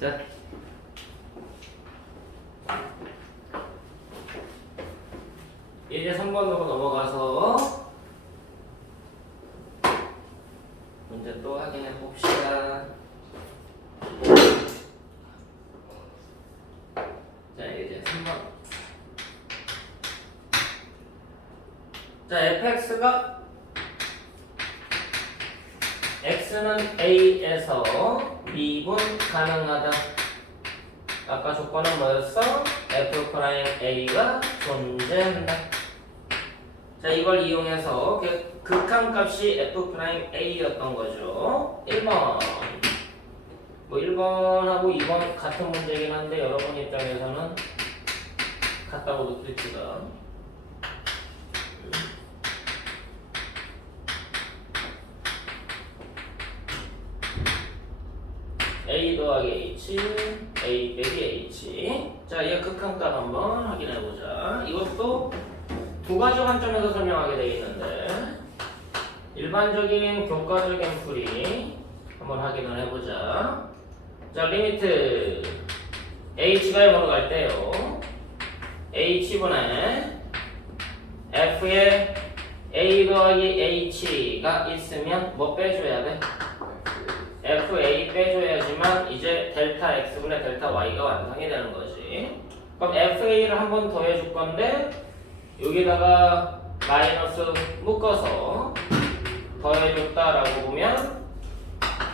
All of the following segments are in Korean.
자, 이제 3번으로 넘어가서 문제 또 확인해 봅시다. 자, 이제 3번. 자, fx가 x는 a에서 미분 가능하다. 아까 조건은 뭐였어? f'a가 존재한다. 자, 이걸 이용해서 극한값이 f'a였던 거죠. 1번. 뭐 1번하고 2번 같은 문제이긴 한데 여러분 입장에서는 같다고 느낄지다. a 더하기 h, a 빼기 h. 자, 얘 극한값 한번 확인해보자. 이것도 두 가지 관점에서 설명하게 되어 있는데 일반적인 교과적인 풀이 한번 확인을 해보자. 자, 리미트 h가 0으로 갈 때요, h분의 f에 a 더하기 h가 있으면 뭐 빼줘야 돼? fa 빼줘야지만 이제 델타 x분의 델타 y가 완성이 되는 거지. 그럼 fa를 한 번 더 해줄 건데 여기다가 마이너스 묶어서 더해줬다라고 보면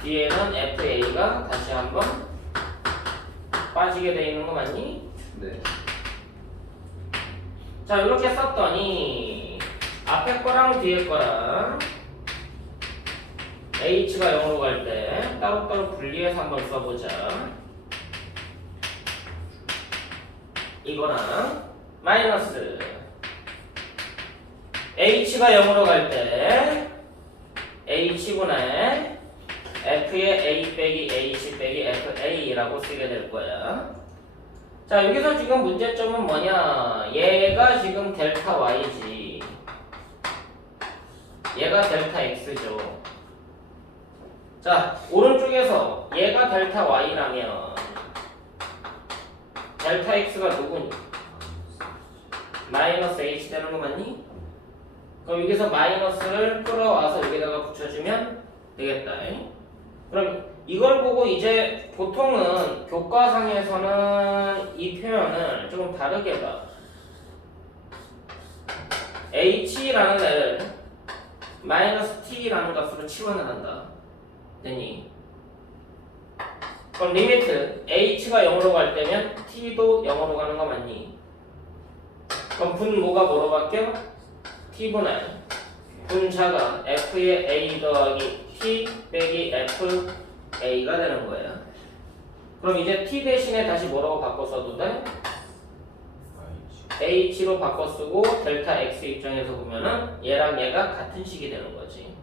뒤에는 fa가 다시 한번 빠지게 돼 있는 거 맞니? 네. 자, 이렇게 썼더니 앞에 거랑 뒤에 거랑 h가 0으로 갈 때 따로따로 분리해서 한번 써보자. 이거랑 마이너스 h가 0으로 갈 때 h분의 f의 a 빼기 h 빼기 fa라고 쓰게 될 거야. 자, 여기서 지금 문제점은 뭐냐? 얘가 지금 델타 y지, 얘가 델타 x죠. 자, 오른쪽에서 얘가 델타 y라면 델타 x가 누구니? 마이너스 h 되는 거 맞니? 그럼 여기서 마이너스를 끌어와서 여기다가 붙여주면 되겠다. 그럼 이걸 보고 이제 보통은 교과상에서는 이 표현을 조금 다르게 봐. h라는 애를 마이너스 t라는 값으로 치환을 한다. 되니? 그럼 리미트 h가 0으로 갈 때면 t도 0으로 가는 거 맞니? 그럼 분모가 뭐로 바뀌어? t분의 분자가 f의 a 더하기 t 빼기 fa가 되는 거야. 그럼 이제 t 대신에 다시 뭐라고 바꿔 써도 돼? h로 바꿔 쓰고 델타 x 입장에서 보면은 얘랑 얘가 같은 식이 되는 거지.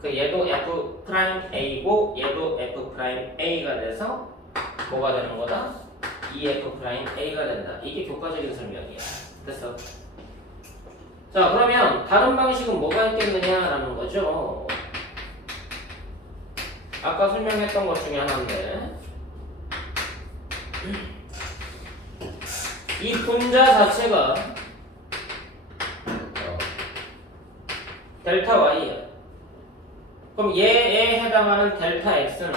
그 얘도 f'a고 얘도 f'a가 돼서 뭐가 되는 거다? ef'a가 된다. 이게 교과적인 설명이야. 됐어? 자, 그러면 다른 방식은 뭐가 있겠느냐라는 거죠. 아까 설명했던 것 중에 하나인데 이 분자 자체가 델타 y야. 그럼 얘에 해당하는 델타 x는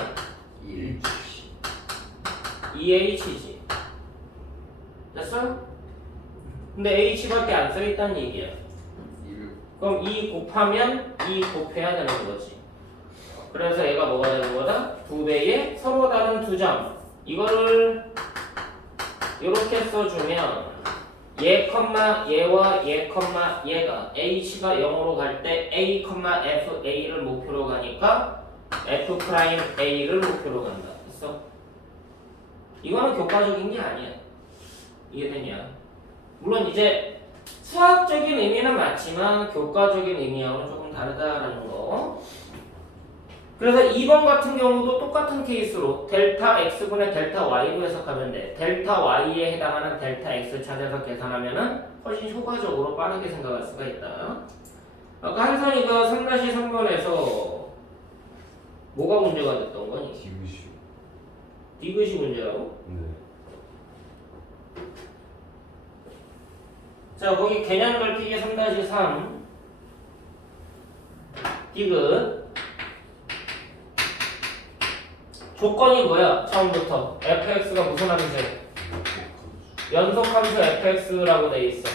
2h지. 됐어? 근데 h밖에 안 써있다는 얘기야. 그럼 2 곱하면 2 곱해야 되는 거지. 그래서 얘가 뭐가 되는 거다? 2배의 서로 다른 두 점. 이거를 이렇게 써주면 얘, 얘와 얘, 얘가 h가 0으로 갈 때 a, fa를 목표로 가니까 f'a를 목표로 간다. 됐어? 이거는 교과적인 게 아니야. 이해되냐? 물론 이제 수학적인 의미는 맞지만 교과적인 의미하고는 조금 다르다라는 거. 그래서 2번 같은 경우도 똑같은 케이스로 델타 x분의 델타 y로 해석하면 돼. 델타 y에 해당하는 델타 x 찾아서 계산하면은 훨씬 효과적으로 빠르게 생각할 수가 있다. 아까 한선이가 3-3번에서 뭐가 문제가 됐던 거니? 디귿이 문제라고? 네. 자, 거기 개념 넓히기 3-3 디귿 조건이 뭐야? 처음부터 fx가 무슨 함수야? 연속함수 fx라고 돼 있어.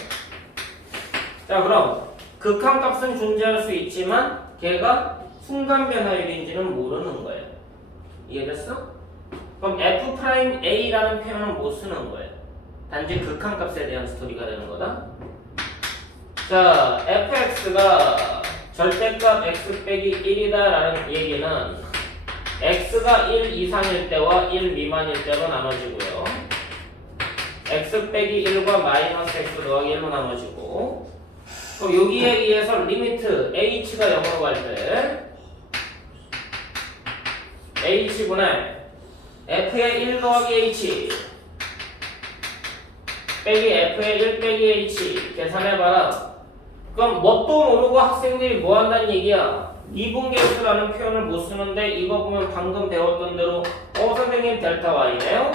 자, 그럼 극한값은 존재할 수 있지만 걔가 순간 변화율인지는 모르는 거예요. 이해됐어? 그럼 f'A라는 표현은 못 쓰는 거예요. 단지 극한값에 대한 스토리가 되는 거다. 자, fx가 절대값 x 빼기 1이다 라는 얘기는 x가 1 이상일 때와 1 미만일 때로 나눠지고요. x 빼기 1과 마이너스 x 더하기 1로 나눠지고, 그럼 여기에 의해서 리미트 h가 0으로 갈 때 h분의 f의 1 더하기 h 빼기 f의 1 빼기 h 계산해봐라. 그럼 뭣도 모르고 학생들이 뭐 한다는 얘기야? 미분계수라는 표현을 못 쓰는데 이거 보면 방금 배웠던 대로 선생님 델타 y네요,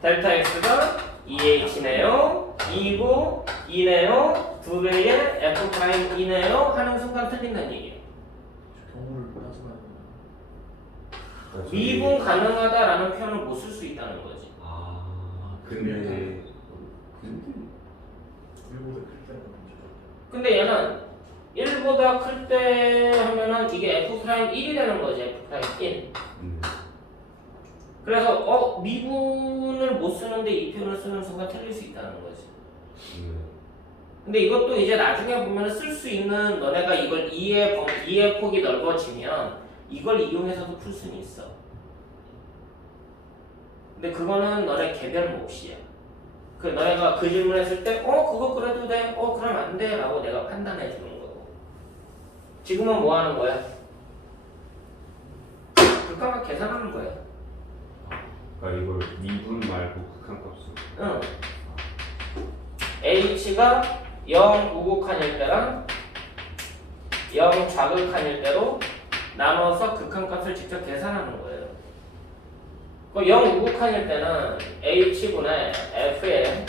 델타 x가 2h네요, 2고 2네요, 2배의 f 프라임 2네요 하는 순간 틀린다는 얘기예요. 경우를 따져봐야 되나? 미분 가능하다라는 표현을 못 쓸 수 있다는 거지. 근데 일보다 클 때가 문제죠. 근데 얘는 1보다 클 때 하면은 이게 f 프라임 1이 되는 거지. f 프라임 1. 그래서 미분을 못 쓰는데 이 표현을 쓰는 순간 틀릴 수 있다는 거지. 근데 이것도 이제 나중에 보면 쓸 수 있는, 너네가 이걸 이해 폭이 넓어지면 이걸 이용해서도 풀 수는 있어. 근데 그거는 너네 개별 몫이야. 그 너네가 그 질문했을 때 그거 그래도 돼? 그럼 안 돼? 라고 내가 판단해 주는 거고. 지금은 뭐 하는 거야? 극한값 계산하는 거야. 그러니까 이걸 미분 말고 극한값으로. 응. h가 0 우극한일 때랑 0 좌극한일 때로 나눠서 극한값을 직접 계산하는 거예요. 그 0 우극한일 때는 h분의 f의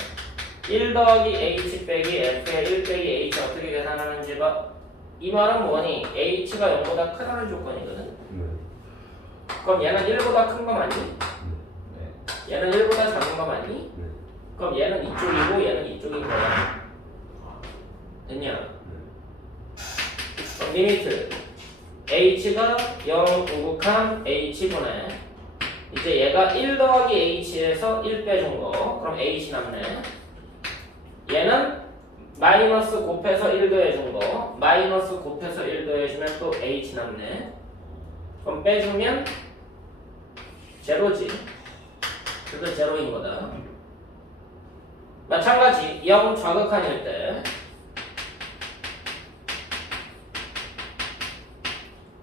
1 더하기 h 빼기 f의 1 빼기 h 어떻게 계산하는지 봐. 이 말은 뭐니? h가 0보다 크다는 조건이거든. 그럼 얘는 1보다 큰 거 맞니? 네. 얘는 1보다 작은 거 맞니? 네. 그럼 얘는 이쪽이고 얘는 이쪽인 거야. 됐냐? 그럼 리미트 h가 0 우극한 h분의 이제 얘가 1 더하기 h에서 1 빼준 거. 그럼 h 남네. 얘는 마이너스 곱해서 1 더해준 거. 마이너스 곱해서 1 더해주면 또 h 남네. 그럼 빼주면 제로지. 그래도 제로인 거다. 마찬가지 0 좌극한일 때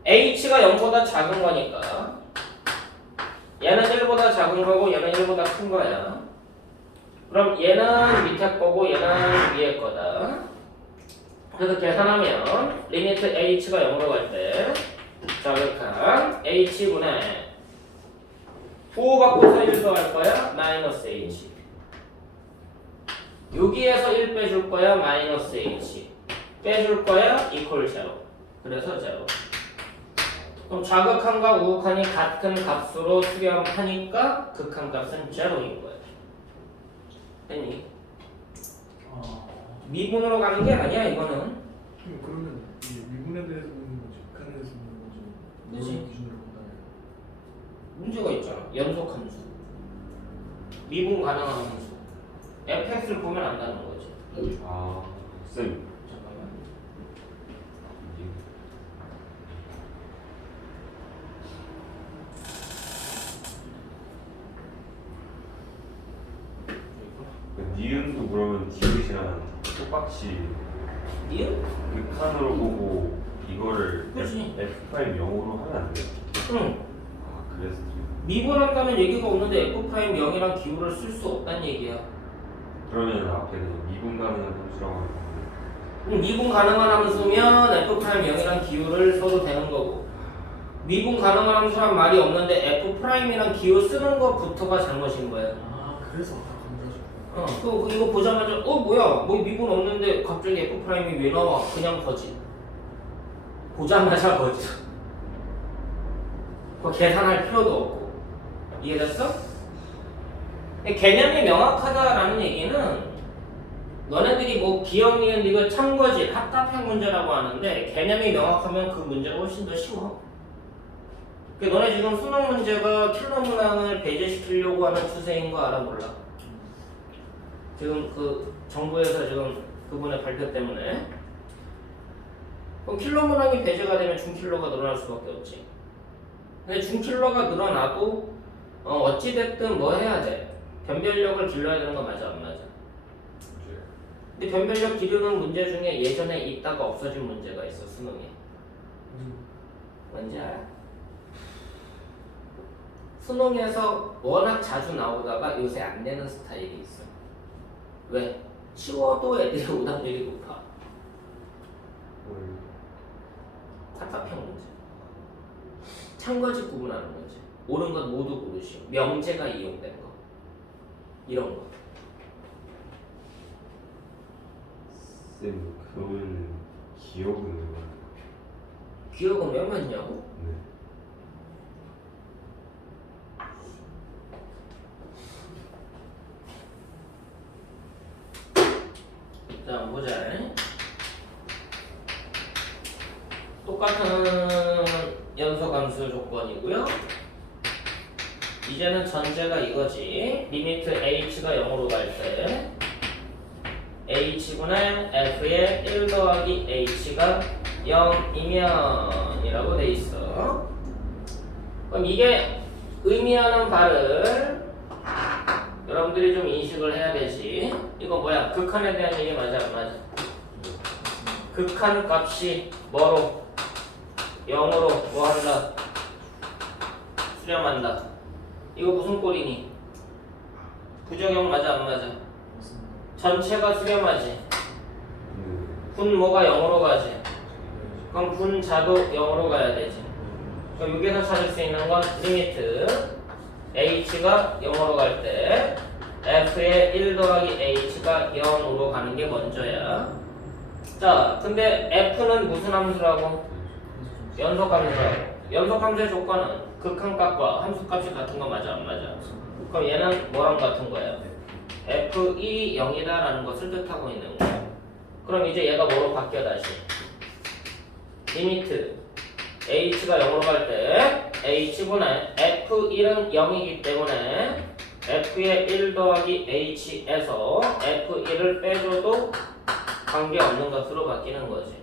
h가 0보다 작은 거니까 얘는 1보다 작은 거고 얘는 1보다 큰 거야. 그럼 얘는 밑에 거고 얘는 위에 거다. 그래서 계산하면 리미트 h가 0으로 갈 때 좌극한 h분의 9 바꿔서 1 더할 거야 마이너스 h. 여기에서 1 빼줄 거야 마이너스 h. 빼줄 거야 이퀄 제로. 그래서 제로. 그럼 좌극한과 우극한이 같은 값으로 수렴하니까 극한값은 제로인 거야. 됐니? 미분으로 가는 게 아니야 이거는. 그러면 이 미분에 대해서 묻는 거지, 극한에 대해서 묻는 거지. 그치? 무슨 기준으로 판단해요? 문제가 있잖아. 연속함수. 미분 가능한 함수. fx를 보면 안다는 거지. 쌤. 잠깐만. 니은도 그러면 디귿이랑 똑같이 니은? 극한으로 보고 이거를 그치. F' 0으로 하면 안 돼요? 응. 그래서 미분한다는 얘기가 없는데 f'0이랑 기호를 쓸 수 없다는 얘기야. 그러면 앞에는 미분 가능한 함수라고 하는 건데 미분 가능한 함수면 f'0이랑 기호를 써도 되는 거고, 미분 가능한 함수란 말이 없는데 F'이랑 기호 쓰는 것부터가 잘못인 거예요. 아 그래서 아까 감자죠. 그 이거 보자마자 뭐야 뭐 미분 없는데 갑자기 F'이 왜 나와? 그냥 거지. 보자마자 거지. 그거 계산할 필요도 없고. 이해됐어? 개념이 명확하다라는 얘기는 너네들이 뭐 기억, 니은, 이거 참거짓, 합답형 문제라고 하는데 개념이 명확하면 그 문제가 훨씬 더 쉬워. 너네 지금 수능 문제가 킬러 문항을 배제시키려고 하는 추세인 거 알아 몰라? 지금 그 정부에서 지금 그분의 발표 때문에 그럼 킬러 문항이 배제가 되면 중킬러가 늘어날 수밖에 없지. 근데 중킬러가 늘어나도 어찌됐든 뭐 해야 돼? 변별력을 길러야 되는 거 맞아 안 맞아? 근데 변별력 기르는 문제 중에 예전에 있다가 없어진 문제가 있어 수능에. 뭔지 알아? 수능에서 워낙 자주 나오다가 요새 안 내는 스타일이 있어. 왜? 치워도 애들이 오답률이 높아. 답답형 문제. 참거짓 구분하는 문제. 옳은 것 모두 고르시오. 명제가 이용된 거. 이런 거. 쌤 그러면 기억은 얼마나? 기억은 왜 맞냐고? 네. 자 보자. 똑같은 연소함수 조건이고요. 이제는 전제가 이거지. 리미트 h가 0으로 갈 때 h분의 f의 1 더하기 h가 0이면 이라고 돼 있어. 그럼 이게 의미하는 바를 여러분들이 좀 인식을 해야 되지. 이거 뭐야? 극한에 대한 얘기 맞아 안 맞아? 극한 값이 뭐로? 0으로 뭐 한다? 수렴한다. 이거 무슨 꼴이니? 부정형 맞아 안 맞아? 전체가 수렴하지. 분 뭐가 0으로 가지. 그럼 분자도 0으로 가야 되지. 그럼 여기서 찾을 수 있는 건 리미트 h가 0으로 갈 때 f의 1 더하기 h가 0으로 가는 게 먼저야. 자, 근데 f는 무슨 함수라고? 연속함수라고. 연속함수의 조건은 극한값과 함수값이 같은 거 맞아 안 맞아? 그럼 얘는 뭐랑 같은 거야? f1이 0이다라는 것을 뜻하고 있는 거야. 그럼 이제 얘가 뭐로 바뀌어 다시? 리미트 h가 0으로 갈 때 h분의 f1은 0이기 때문에 f의 1 더하기 h에서 f1을 빼줘도 관계없는 것으로 바뀌는 거지.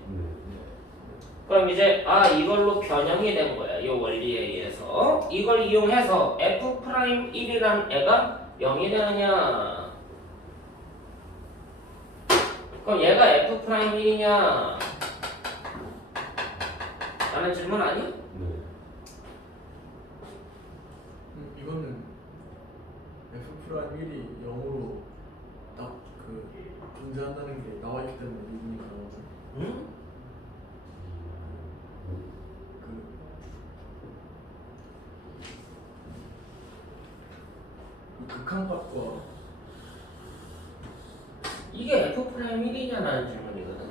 그럼 이제 이걸로 변형이 된 거야. 이 원리에 의해서 이걸 이용해서 f'1이란 애가 0이 되느냐? 그럼 얘가 f'1이냐? 라는 질문 아니야? 네. 이거는 F'1이 0으로 딱 그 존재한다는 게 나와 있기 때문에 미분이 가능하죠. 응? 그 극한값과 이게 f'1이냐라는 질문이거든.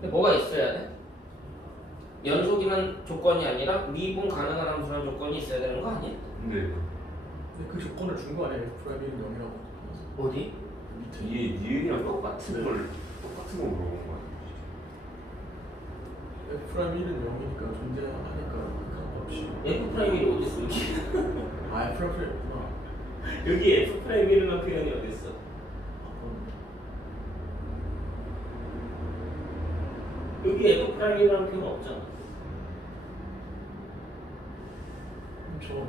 근데 뭐가 있어야 돼? 연속이란 조건이 아니라 미분 가능한 함수라는 조건이 있어야 되는 거 아니야? 네. 근데 그 조건을 준 거 아니에요? F'1은 0이라고. 어디? 밑에. 이게 니은이랑 똑같은 거 물어본 거 같아요. F'1은 0이니까 존재하니까 극한값이. f'1이 어디 있어? 여기? F'1이구나. 여기 f'1이라는 표현이 어디 있어? 여기 f'1이라는 표현 없잖아. 저거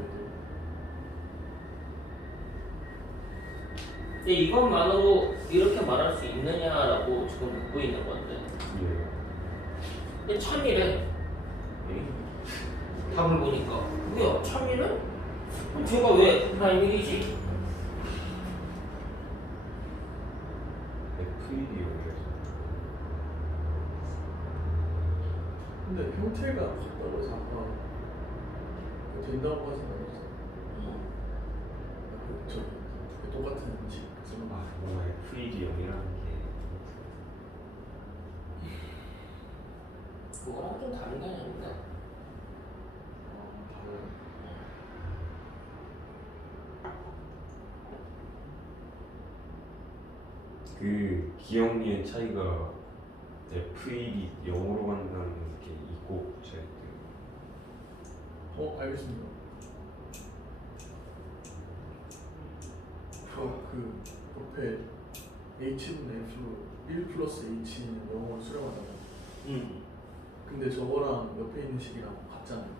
근데 이것만으로 이렇게 말할 수 있느냐라고 지금 묻고 있는 건데. 예. 근데 참이래. 답을 보니까 뭐야 참이래? 그럼 제가 왜 f'1이지? F1이 근데 형태가 같다고 해서 된다고 하진 않았어. 저기 똑같은 식 쓰는 거. 뭔가 F1이 0이라는 게 그거랑 좀 다른 개념인데. 다른. 그 기억니의 차이가 F1이 0으로 간다는 게 있고 제가 알겠습니다. 그 옆에 h분의 f 1 플러스 h는 0으로 수렴하잖아요. 근데 저거랑 옆에 있는 식이랑 같잖아요.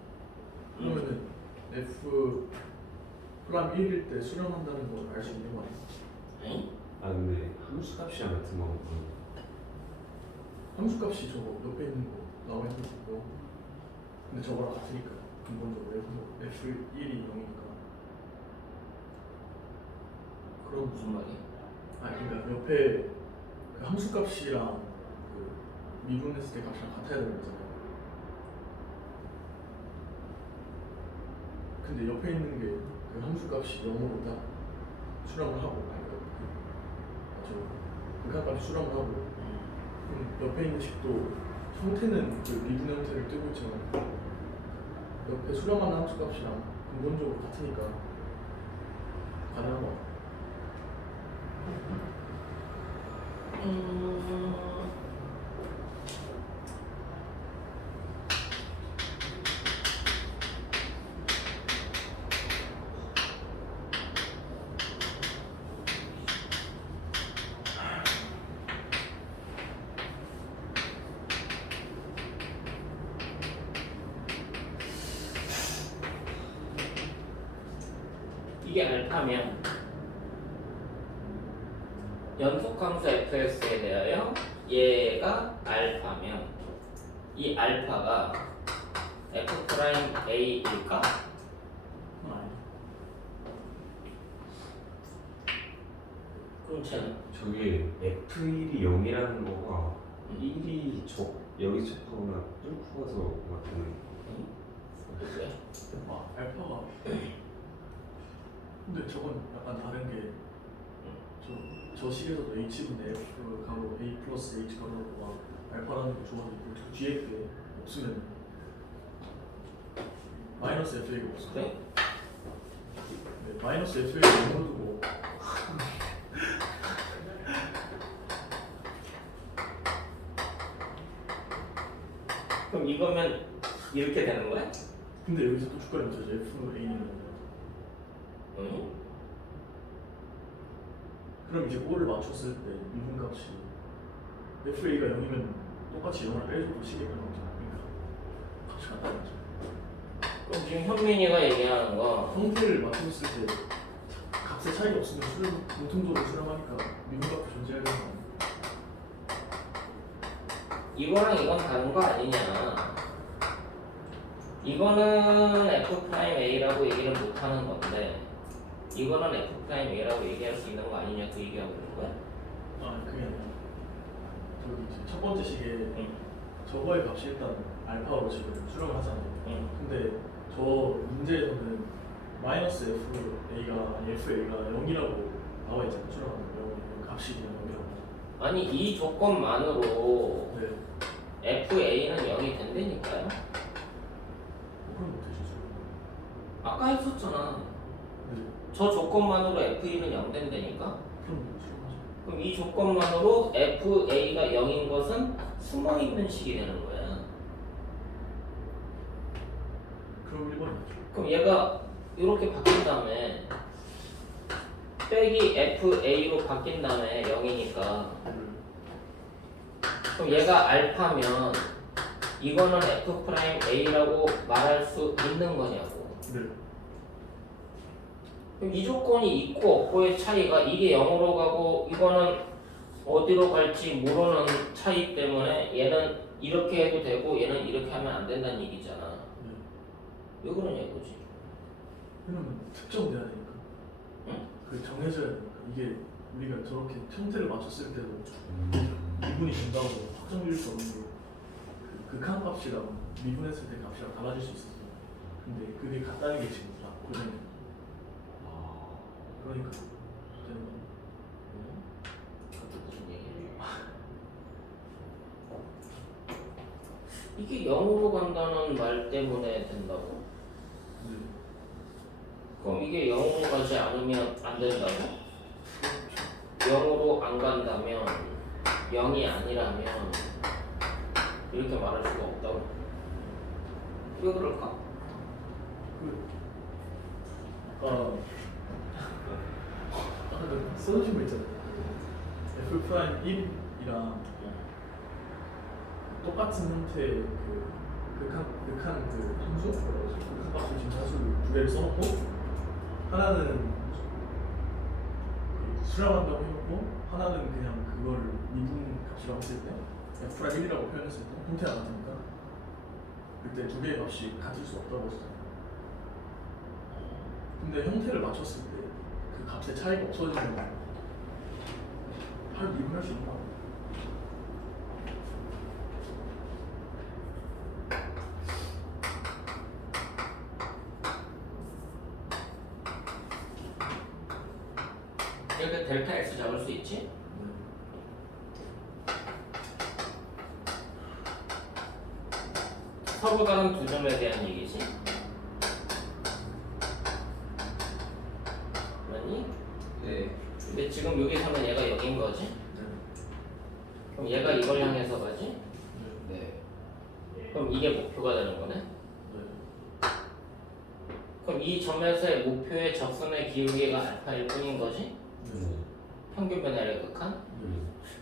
그러면은 f 프라임 1일 때 수렴한다는 걸 알 수 있는 거 아니에요? 아 근데 함수값이랑 같은 거 함수값이 저거 옆에 있는 거 나와 있는 거. 근데 저거랑 같으니까 근본적으로 f1이 0이니까. 그럼 무슨 말이야? 그러니까 옆에 그 함수값이랑 그 미분했을 때 값이랑 같아야 되는 거잖아요. 근데 옆에 있는 게 그 함수값이 0으로 딱 수렴을 하고 극한값이 수렴을 하고 그럼 옆에 있는 식도 형태는 그 미분 형태를 띄고 있지만 옆에 수렴하는 함수값이랑 근본적으로 같으니까 가능한 거 같아요. 이게 알파면 연속함수 fx에 대하여 얘가 알파면 이 알파가 f 프라임 a일까? 그럼 쟤는 저게 F1이 0이라는 거가 1이 여기 접하거나 뚫고 가서 같은 글쎄. 알파가 근데 저건 약간 다른 게 저 식에서도 h분의 f 가로 a 플러스 h 가로로 막 알파라는 게 주어져 있고 저 뒤에 게 없으면 마이너스 fa가 없어. 그래? 네, 마이너스 fa를 영으로 두고 그럼 이거면 이렇게 되는 거야? 근데 여기서 또 주가를 맞춰줘 fa는 응? 그럼 이제 꼴을 맞췄을 때 미분값이 fa가 0이면 똑같이 0을 빼줘도 식이 변하잖아. 그러니까 같이 같다는 거죠. 그럼 지금 현민이가 얘기하는 거 형태를 맞췄을 때 값의 차이가 없으면 수렴 공통적으로 수렴하니까 미분값이 존재해야 되는 거 아니야? 이거랑 이건 다른 거 아니냐? 이거는 f 프라임 a라고 얘기를 못 하는 건데 이거는 f 프라임 a라고 얘기할 수 있는 거 아니냐 그 얘기하고 있는 거야? 그게 아니라 저기 이제 첫 번째 식에 응. 저거의 값이 일단 알파로 지금 수렴을 하잖아요. 응. 근데 저 문제에서는 마이너스 FA가 아니 FA가 0이라고 나와 있잖아요. 수렴하는 0 값이 그냥 0이라고. 아니 이 조건만으로 네. fa는 0이 된다니까요? 그럼 못해주죠. 아까 했었잖아. 네. 저 조건만으로 fa는 0 된다니까? 그럼 수렴하죠. 그럼 이 조건만으로 fa가 0인 것은 숨어있는 식이 되는 거야. 그럼 1번이죠. 그럼 얘가 이렇게 바뀐 다음에 빼기 fa로 바뀐 다음에 0이니까 그럼 얘가 알파면 이거는 f 프라임 a라고 말할 수 있는 거냐고. 네. 그럼 이 조건이 있고 없고의 차이가 이게 0으로 가고 이거는 어디로 갈지 모르는 차이 때문에 얘는 이렇게 해도 되고 얘는 이렇게 하면 안 된다는 얘기잖아. 네. 왜 그러냐 이거지. 그러면 특정돼야 되니까. 응? 그 정해져야 되니까. 이게 우리가 저렇게 형태를 맞췄을 때도 미분이 된다고 확정일 수 없는 게 극한 값이랑 미분했을 때 값이랑 달라질 수 있어서. 근데 그게 같다는 게 지금 고정이야. 그러니까 되는 거. 그것도 무슨 얘기예요? 이게 0으로 간다는 말 때문에 된다고? 네. 그럼 이게 0으로 가지 않으면 안 된다고? 0으로 안 간다면 0이 아니라면 이렇게 말할 수가 없다고? 왜 그럴까? 아까 써주신 거 있잖아요. F 프라임 1이랑 똑같은 형태의 극한 함수? 극한값을 지금 사수를 두 개를 써놓고 하나는 수렴한다고 해놓고 하나는 그냥 그걸 미분 값이라고 했을 때 F 프라임 1이라고 표현했을 때 형태가 같으니까 그때 두 개의 값이 같을 수 없다고 했잖아요. 근데 형태를 맞췄을 때 그 값의 차이가 없어지는 거야. 미분할 수 있는 거 아니야? 이렇게 델타 x 잡을 수 있지? 서로 다른 두 점에 대한 얘기지. 맞니? 네. 근데 지금 여기서는 얘가 0인 거지? 그럼 얘가 이걸 향해서 가지? 네. 그럼 이게 목표가 되는 거네? 그럼 이 점에서의 목표의 접선의 기울기가 알파일 뿐인 거지? 평균 변화의 극한?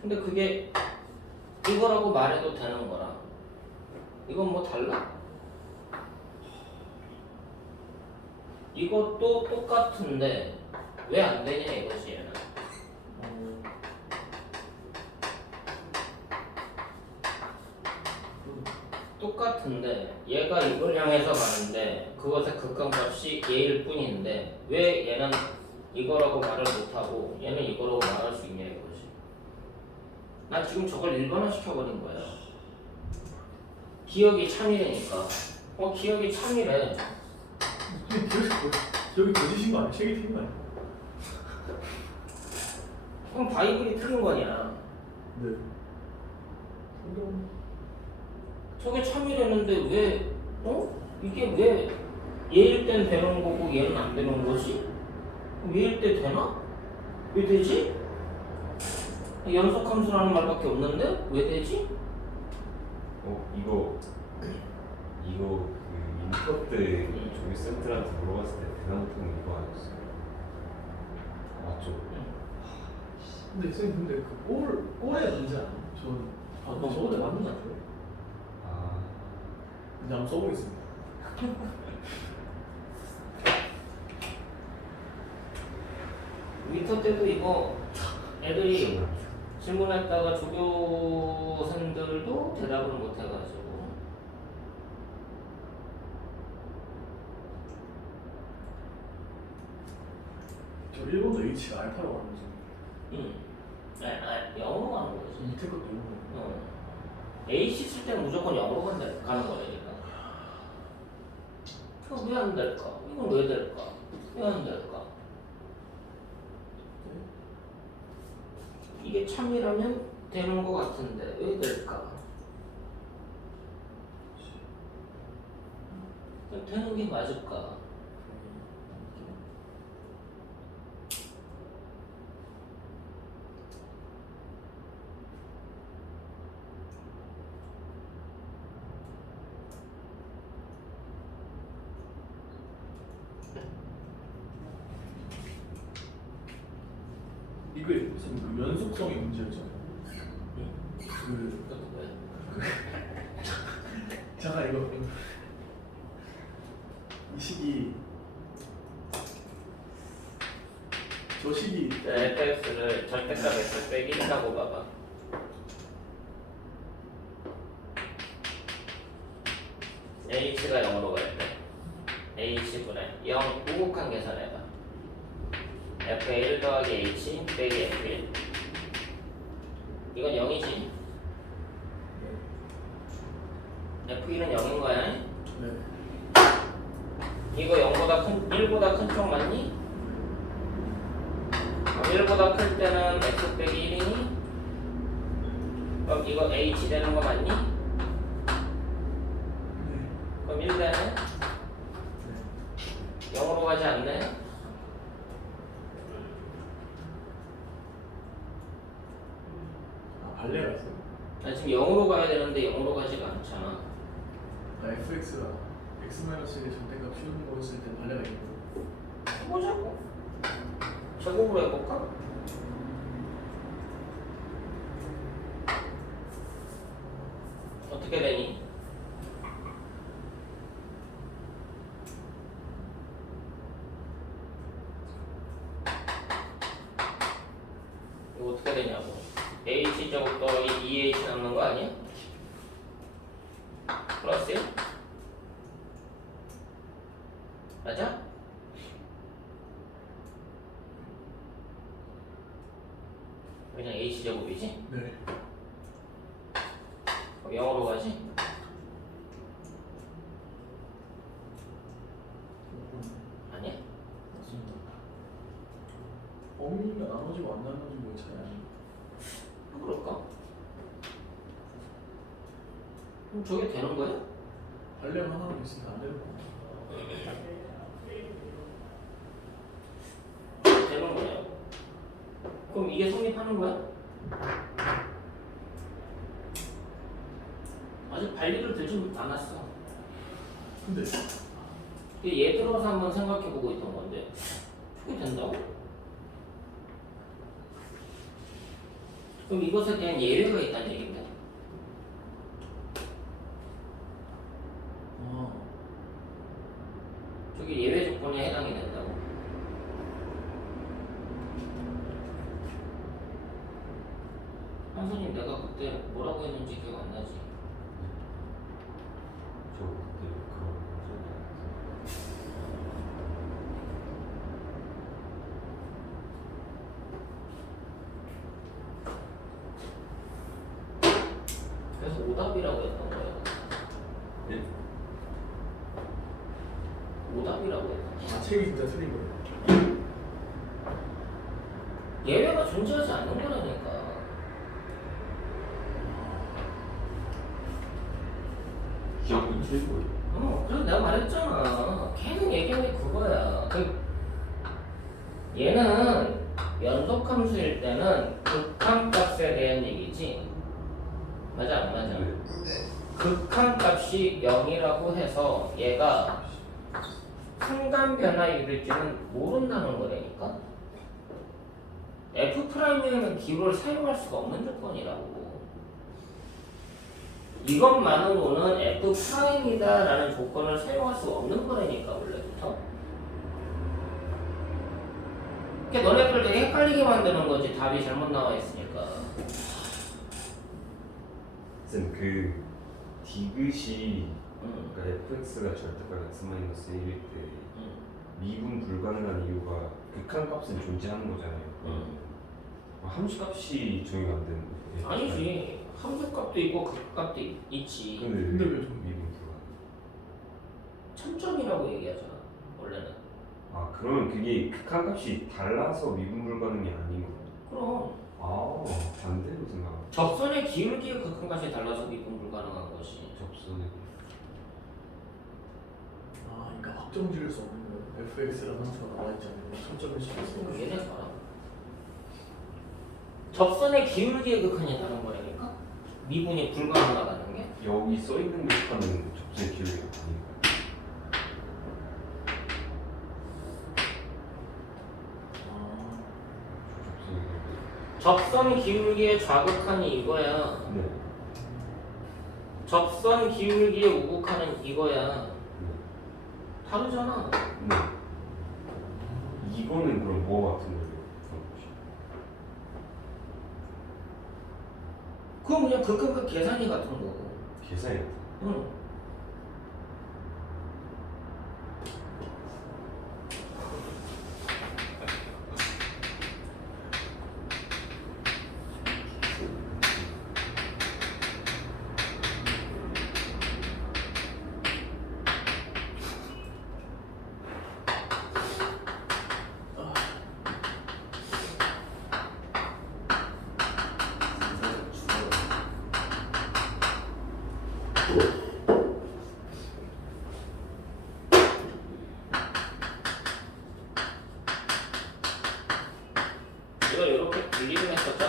근데 그게 이거라고 말해도 되는 거라. 이건 뭐 달라? 이것도 똑같은데 왜 안 되냐 이거지 얘는. 똑같은데 얘가 이걸 향해서 가는데 그것의 극한값이 얘일 뿐인데 왜 얘는 이거라고 말을 못하고 얘는 이거라고 말할 수 있냐 이거지. 나 지금 저걸 일반화시켜버린 거야. 기억이 참이래니까. 기억이 참이래. 기억이 거짓인 거 아니야? 책이 틀린 거 아니야? 그럼 바이블이 틀린 거냐. 네. 저게 참이랬는데 왜 이게 왜 얘일 땐 되는 거고 얘는 안 되는 거지? 얘일 때 되나? 왜 되지? 연속함수라는 말밖에 없는데 왜 되지? 이거 그 인터 때 조기 쌤들한테 물어봤을 때 대답은 이거 아니었어요? 맞죠? 근데 선생님 근데 그 골의 문제 아니에요? 저는 저번에 맞는 거 같아요. 근데 한번 써보겠습니다. 위터 때도 이거 애들이 질문했다가 조교생들도 대답을 못 해가지고 저 일본도 H가 알파라고 하는 거죠. 영어로 가는 거지. 밑에 것도 영어로. H 쓸 때는 무조건 영어로 가는 거니까. 그럼 왜 안 될까? 이건 왜 될까? 왜 안 될까? 이게 참이라면 되는 거 같은데 왜 될까? 되는 게 맞을까? 이게 무슨 그 연속성의 문제였잖아요. 잠깐 이거 이 식이 저 식이 fx를 절대값 x 빼기 1이라고 봐봐. h가 0으로 갈 때 h분의 0 우극한 계산해봐. f의 1 더하기 h 빼기 f1 이건 0이지. f1은 0인 거야. 네. 이거 0보다 큰 1보다 큰 쪽 맞니? 1보다 클 때는 x 빼기 1이니? 그럼 이거 h 되는 거 맞니? 그럼 1 되네? 0으로 가지 않네? 아 발레가 있어요? 아, 지금 0으로 가야 되는데 0으로 가지가 않잖아. 그러니까 fx가 x-1의 절대값 쉬운 거였을 때 발레가 있는 거. 해보자고. 제곱으로 해볼까? 어떻게 되니? 이거 어떻게 되냐고. h 제곱 더하기 2h 남는 거 아니야? 플러스 1? 맞아? 그냥 h 제곱이지? 네. 그럼 0으로 가지? 아니야? 맞습니다. 범위가 나눠지고 안 나눠지고 차이 아니에요? 그럴까? 그럼 저게 되는 거야? 발레가 하나로 있으니까 안 되는 거. 되는 거냐? 그럼 이게 성립하는 거야? 아직 발리를 들지 않았어. 근데 얘 들어서 한번 생각해보고 있던 건데 저게 된다고? 그럼 이것에 대한 예외가 있다는 얘기인데? 저게 예외 조건에 해당이 된다고? 한선님 내가 그때 뭐라고 했는지 기억 안 나지? 저 그때 그런 거 그래서 오답이라고 했던 거야. 예? 오답이라고 했던 거야. 아 책이 진짜 틀린 거예요. 예외가 존재하지 않는 거라니까. 기억은 틀고요. 그래서 내가 말했잖아. 걔는 얘기한 게 그거야. 얘는 연속함수일 때는 극한값에 대한 얘기지. 맞아 안 맞아? 네. 극한값이 0이라고 해서 얘가 순간 변화일을지는 모른다는 거라니까. F'에는 기호를 사용할 수가 없는 조건이라고. 이것만으로는 F'이다라는 조건을 사용할 수 없는 거라니까 원래부터. 그러니까 너네들 되게 헷갈리게 만드는 거지. 답이 잘못 나와 있으니까. 쌤, 그 디귿이 그러니까 fx가 절대값 x-1일 때 미분 불가능한 이유가 극한값은 존재하는 거잖아요. 함수값이 정의가 안 되는 거예요. 아니지. 함수값도 있고 극값도 있지. 근데 왜 미분 불가능? 참점이라고 얘기하잖아. 원래는. 아 그러면 그게 극한값이 달라서 미분 불가능이 아닌 거예요? 그럼 아 반대로 생각. 접선의 기울기의 극한값이 달라서 미분 불가능한 것이. 접선에 아 그러니까 확정 지을 수 없는 거예요. fx라는 함수가 나와 있잖아요. 참점을 씌울 수 없는 얘네 봐라. 접선의 기울기의 극한이 다른 거라니까? 미분이 불가능하다는 게? 여기 써 있는 극한은 접선의 기울기가 아닌가요? 접선 기울기의 좌극한이 이거야. 네. 접선 기울기의 우극한은 이거야. 네. 다르잖아. 네. 이거는 그럼 뭐 같은 거예요? 그건 그냥 극한값 계산이 같은 거고. 계산이 응.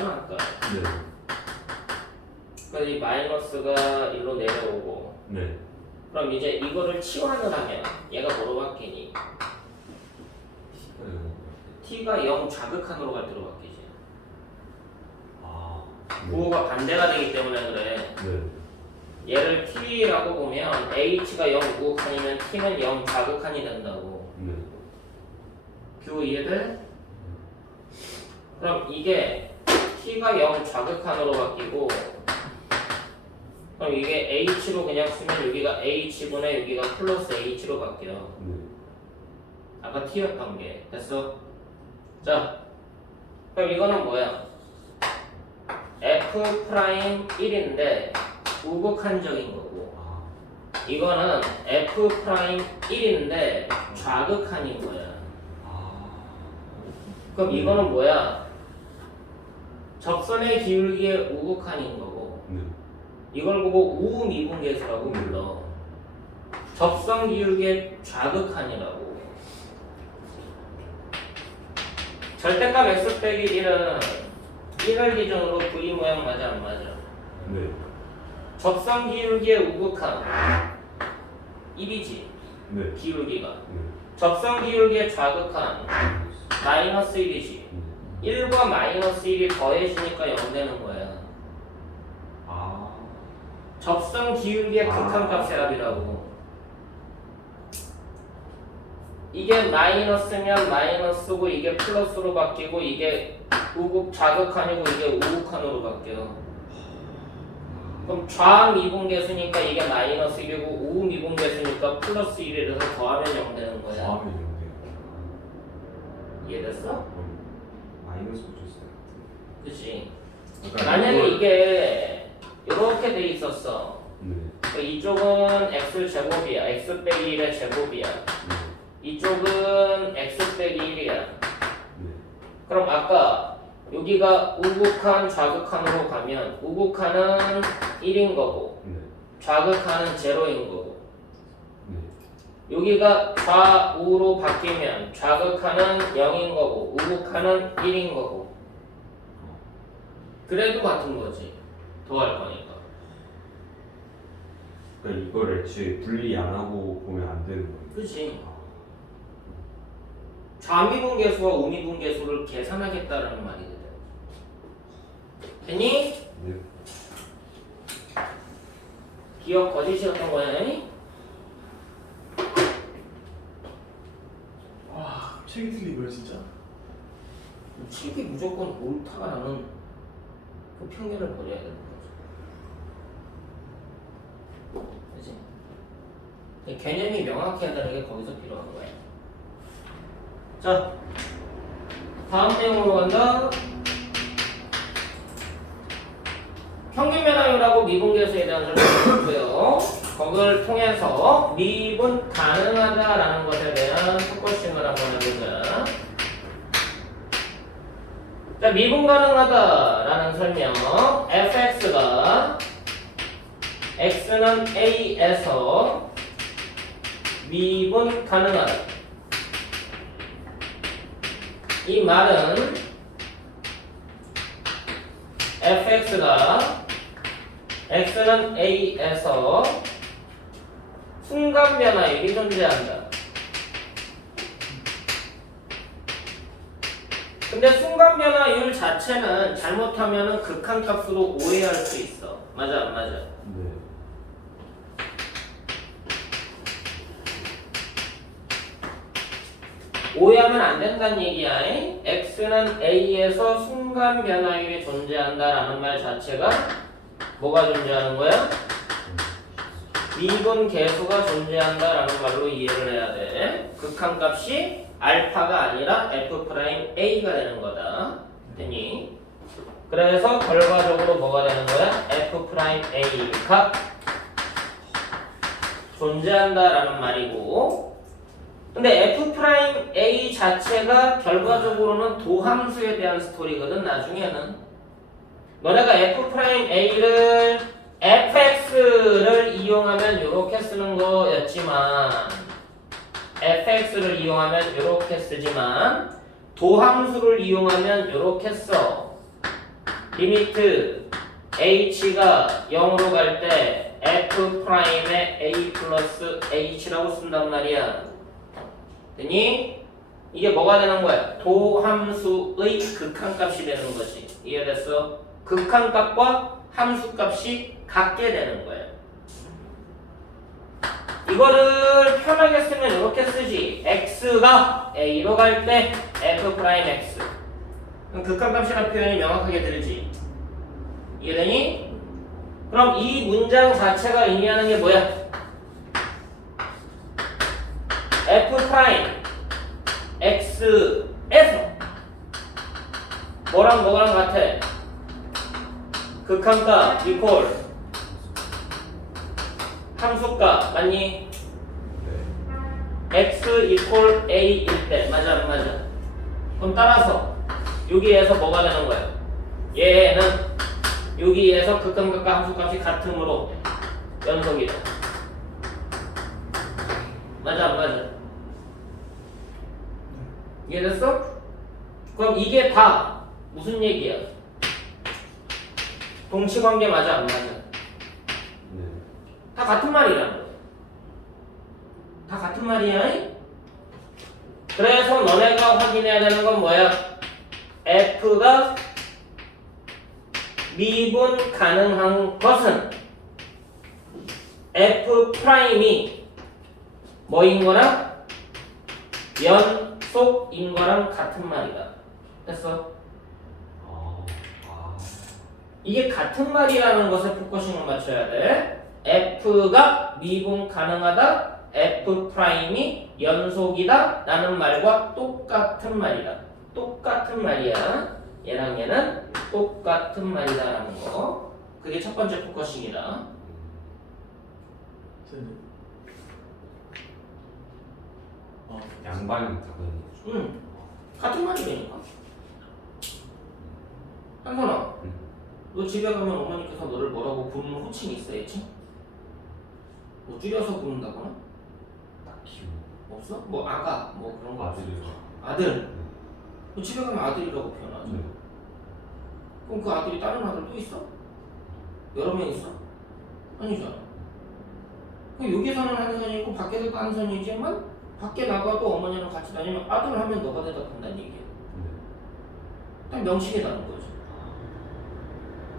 나왔잖아 아까. 네. 그래서 이 마이너스가 일로 내려오고. 네. 그럼 이제 이거를 치환을 하면 얘가 뭐로 바뀌니? t가 0 좌극한으로 갈 때로 바뀌지. 아. 부호가 반대가 되기 때문에 그래. 네. 얘를 t라고 보면 h가 0 우극한이면 t는 0 좌극한이 된다고. 네. 규 이해돼? 그럼 이게 t가 0 좌극한으로 바뀌고, 그럼 이게 h로 그냥 쓰면 여기가 h분의 여기가 플러스 h로 바뀌어. 네. 아까 t였던 게 됐어? 자, 그럼 이거는 뭐야? f 프라임 1인데 우극한적인 거고, 아. 이거는 f 프라임 1인데 좌극한인 거야. 아. 그럼 이거는 뭐야? 접선의 기울기의 우극한인 거고, 네. 이걸 보고 우미분계수라고 불러. 접선 기울기의 좌극한이라고. 절대값 x 빼기 1은 1을 기준으로 V 모양 맞아 안 맞아? 네. 접선 기울기의 우극한 1이지. 네. 기울기가. 네. 접선 기울기의 좌극한 마이너스 1이지. 1과 마이너스 1이 더해지니까 0 되는 거야. 아. 접선 기울기의 극한값의 합이라고. 이게 마이너스면 마이너스고 이게 플러스로 바뀌고 이게 우극 좌극한이고 이게 우극한으로 바뀌어. 그럼 좌미분계수니까 이게 마이너스 1이고 우미분계수니까 플러스 1이라서 더하면 0 되는 거야. 다음에 이런데요. 이해됐어? 마이너스 붙였어요. 그치? 그러니까 만약에 이게 이렇게 돼 있었어. 네. 그러니까 이쪽은 x 제곱이야. x 빼기 1의 제곱이야. 네. 이쪽은 x 빼기 1이야. 네. 그럼 아까 여기가 우극한 좌극한으로 가면 우극한은 1인 거고 네. 좌극한은 0인 거고, 네. 여기가 좌우로 바뀌면 좌극한은 0인 거고 우극한은 1인 거고. 그래도 같은 거지. 더할 거니까. 그러니까 이걸 애초에 분리 안 하고 보면 안 되는 거예요. 그치? 좌미분계수와 우미분계수를 계산하겠다라는 말이거든. 됐니? 네. 기억 거짓이었던 거야? 와, 책이 틀리고요 진짜. 책이 무조건 옳다가 나는 그 편견을 버려야 되는 거지. 그치? 개념이 명확히 한다는 게 거기서 필요한 거야. 자, 다음 내용으로 간다. 평균면항이라고 미분계수에 대한 설명을 했고요. 그걸 통해서 미분 가능하다라는 것에 대한 포커싱을 한번 해보자. 자, 미분 가능하다라는 설명. fx가 x는 a에서 미분 가능하다. 이 말은 fx가 x는 a에서 순간 변화율이 존재한다. 근데 순간 변화율 자체는 잘못하면 극한값으로 오해할 수 있어. 맞아 안 맞아? 네. 오해하면 안 된다는 얘기야. x는 a에서 순간 변화율이 존재한다라는 말 자체가 뭐가 존재하는 거야? 미분 계수가 존재한다라는 말로 이해를 해야 돼. 극한값이 알파가 아니라 f'a가 되는 거다. 됐니? 그래서 결과적으로 뭐가 되는 거야? f'a가 존재한다라는 말이고, 근데 f'a 자체가 결과적으로는 도함수에 대한 스토리거든. 나중에는 너네가 f'a를 fx를 이용하면 이렇게 쓰는 거였지만, fx를 이용하면 이렇게 쓰지만 도함수를 이용하면 이렇게 써. 리미트 h가 0으로 갈 때 f 프라임에 a 플러스 h라고 쓴단 말이야. 되니? 이게 뭐가 되는 거야? 도함수의 극한값이 되는 거지. 이해됐어? 극한값과 함수값이 같게 되는 거야. 이거를 편하게 쓰면 이렇게 쓰지. x가 a로 갈 때 f 프라임 x. 그럼 극한값이라는 표현이 명확하게 들지. 이해되니? 그럼 이 문장 자체가 의미하는 게 뭐야? f 프라임 x에서 뭐랑 뭐랑 같아? 극한값 이퀄 함수값 맞니? x 이퀄 a일 때 맞아 안 맞아? 그럼 따라서 여기에서 뭐가 되는 거야? 얘는 여기에서 극한값과 함수값이 같으므로 연속이다. 맞아 안 맞아? 이해됐어? 그럼 이게 다 무슨 얘기야? 동치관계 맞아 안 맞아? 네. 다 같은 말이라는 거야. 다 같은 말이야. 그래서 너네가 확인해야 되는 건 뭐야? f가 미분 가능한 것은 f 프라임이 뭐인 거랑 연속인 거랑 같은 말이다. 됐어? 이게 같은 말이라는 것에 포커싱을 맞춰야 돼. f가 미분 가능하다, f 프라임이 연속이다 라는 말과 똑같은 말이다. 똑같은 말이야. 얘랑 얘는 똑같은 말이다라는 거. 그게 첫 번째 포커싱이다. 쟤는 양방이 다른 거죠. 같은 말이니까. 한선아, 너 집에 가면 어머니께서 너를 뭐라고 부르는 호칭이 있어야지? 뭐 줄여서 부른다거나? 딱히 없어? 뭐 아가, 뭐 그런 거 없어? 아들이죠. 아들. 너 집에 가면 아들이라고 표현하지. 네. 그럼 그 아들이 다른 아들 또 있어? 여러 명 있어? 아니잖아. 그럼 여기 사는 한선이 있고 밖에서도 한선이지만 밖에 나가도 어머니랑 같이 다니면 아들 하면 너가 대답한다는 얘기야. 딱 명칭이 다른 거지.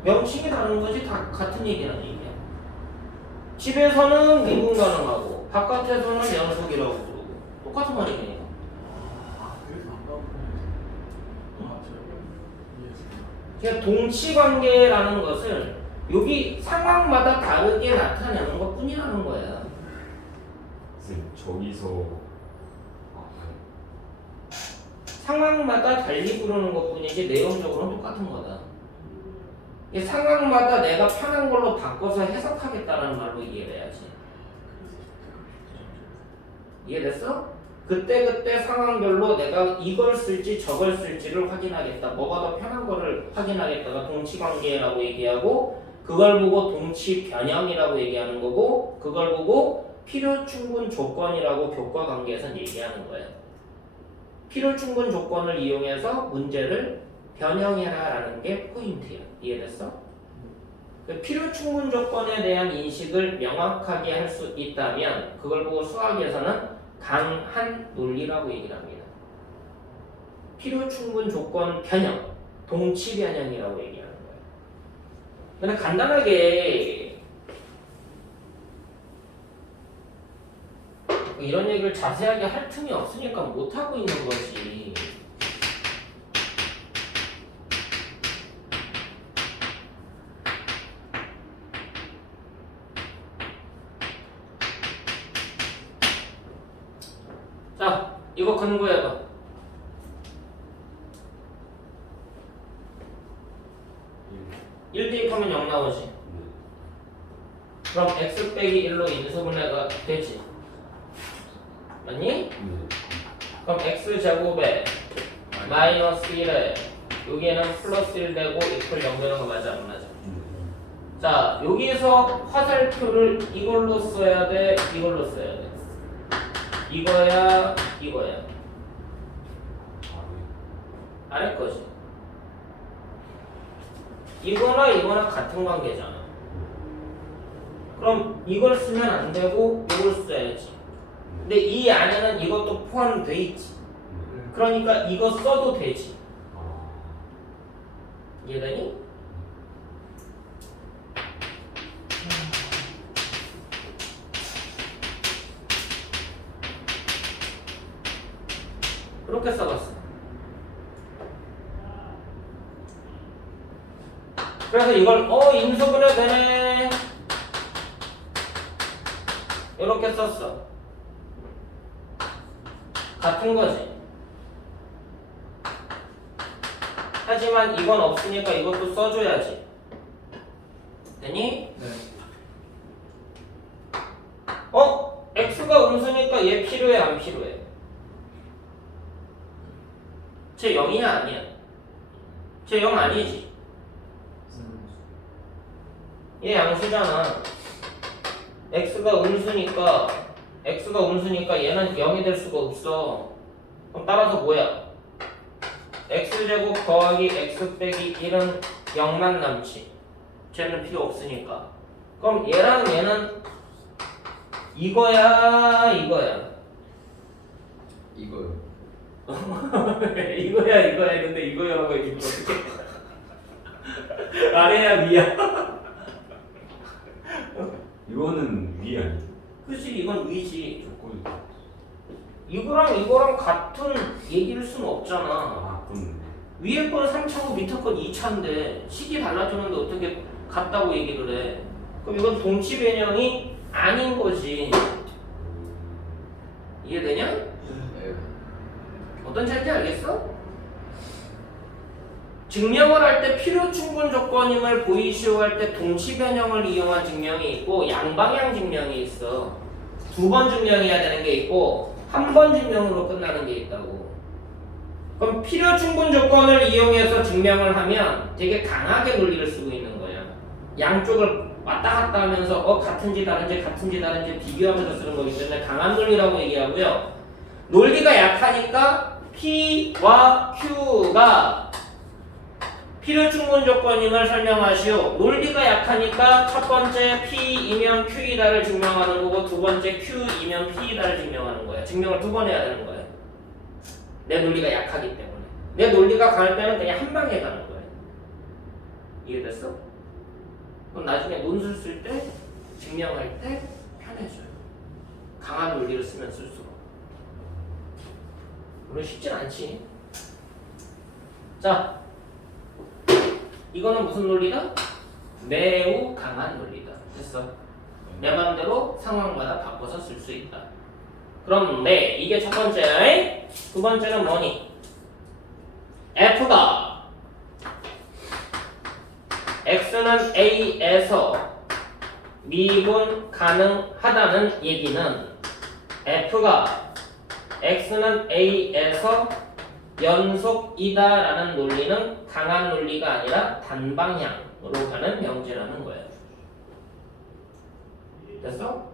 명칭이 다른 거지 다 같은 얘기라는 얘기야. 집에서는 미분 가능하고 바깥에서는 연속이라고 부르고 똑같은 말이니까. 그래서 안 가고 맞아요. 이해했습니다. 그냥 동치관계라는 것을 여기 상황마다 다르게 나타내는 것 뿐이라는 거야. 선생님 저기서 상황마다 달리 부르는 것 뿐이지 내용적으로는 똑같은 거다. 이 상황마다 내가 편한 걸로 바꿔서 해석하겠다는 말로 이해를 해야지. 이해됐어? 그때그때 상황별로 내가 이걸 쓸지 저걸 쓸지를 확인하겠다. 뭐가 더 편한 거를 확인하겠다가 동치관계라고 얘기하고 그걸 보고 동치 변형이라고 얘기하는 거고 그걸 보고 필요 충분 조건이라고 교과 관계에서는 얘기하는 거야. 필요 충분 조건을 이용해서 문제를 변형해라라는 게 포인트야. 이해됐어? 그 필요 충분 조건에 대한 인식을 명확하게 할 수 있다면 그걸 보고 수학에서는 강한 논리라고 얘기를 합니다. 필요 충분 조건 변형, 동치 변형이라고 얘기하는 거예요. 근데 간단하게 이런 얘기를 자세하게 할 틈이 없으니까 못하고 있는 거지. 자, 이거 근거해봐. 1 대입하면 0 나오지. 그럼 x 빼기 1로 인수분해가 되지. 맞니? 그럼 x제곱에 마이너스 1에 여기에는 플러스 1 되고 이퀄 0 되는 거 맞아 안 맞아? 자, 여기에서 화살표를 이걸로 써야 돼, 이걸로 써야 돼. 이거야, 이거야. 아래 거지. 이거나 이거나 같은 관계잖아. 그럼 이걸 쓰면 안 되고 이걸 써야지. 근데 이 안에는 이것도 포함돼 있지. 그러니까 이거 써도 되지. 이해되니? 그렇게 써봤어. 그래서 이걸 인수분해 되네 이렇게 썼어. 같은 거지. 하지만 이건 없으니까 이것도 써줘야지. 되니? 네. x가 음수니까 얘 필요해 안 필요해? 쟤 0이야 아니야? 쟤 0 아니지? 얘 양수잖아. x가 음수니까 얘는 0이 될 수가 없어. 그럼 따라서 뭐야? x제곱 더하기 x 빼기 1은 0만 남지. 쟤는 필요 없으니까. 그럼 얘랑 얘는 이거야 이거야? 이거요. 이거야 근데 이거야라고 얘기하면 어떡해. 아래야 위야? 이거는 위 아니야? 그치 이건 위지. 조건이. 이거랑 같은 얘기일 수는 없잖아. 아 그럼. 위에 건 3차고 밑에 건 2차인데 식이 달라졌는데 어떻게 같다고 얘기를 해? 그럼 이건 동치 변형이 아닌 거지. 이해되냐? 네. 어떤 차이인지 알겠어? 증명을 할 때 필요 충분 조건임을 보이시오 할 때 동치 변형을 이용한 증명이 있고 양방향 증명이 있어. 2번 증명해야 되는 게 있고 한 번 증명으로 끝나는 게 있다고. 그럼 필요 충분 조건을 이용해서 증명을 하면 되게 강하게 논리를 쓰고 있는 거야. 양쪽을 왔다 갔다 하면서 같은지 다른지 비교하면서 쓰는 거기 때문에 강한 논리라고 얘기하고요. 논리가 약하니까 P와 Q가 필요 충분 조건임을 설명하시오. 논리가 약하니까 첫 번째 P이면 Q이다를 증명하는 거고 두 번째 Q이면 P이다를 증명하는 거야. 증명을 2번 해야 되는 거야. 내 논리가 약하기 때문에. 내 논리가 강할 때는 그냥 한 방에 가는 거야. 이해됐어? 그럼 나중에 논술 쓸 때, 증명할 때 편해져요. 강한 논리를 쓰면 쓸수록. 물론 쉽진 않지. 자, 이거는 무슨 논리다? 매우 강한 논리다. 됐어. 내 맘대로 상황마다 바꿔서 쓸 수 있다. 그럼 네, 이게 첫 번째. 두 번째는 뭐니? F가 X는 A에서 미분 가능하다는 얘기는 F가 X는 A에서 연속이다라는 논리는 강한 논리가 아니라 단방향으로 가는 명제라는 거예요. 됐어?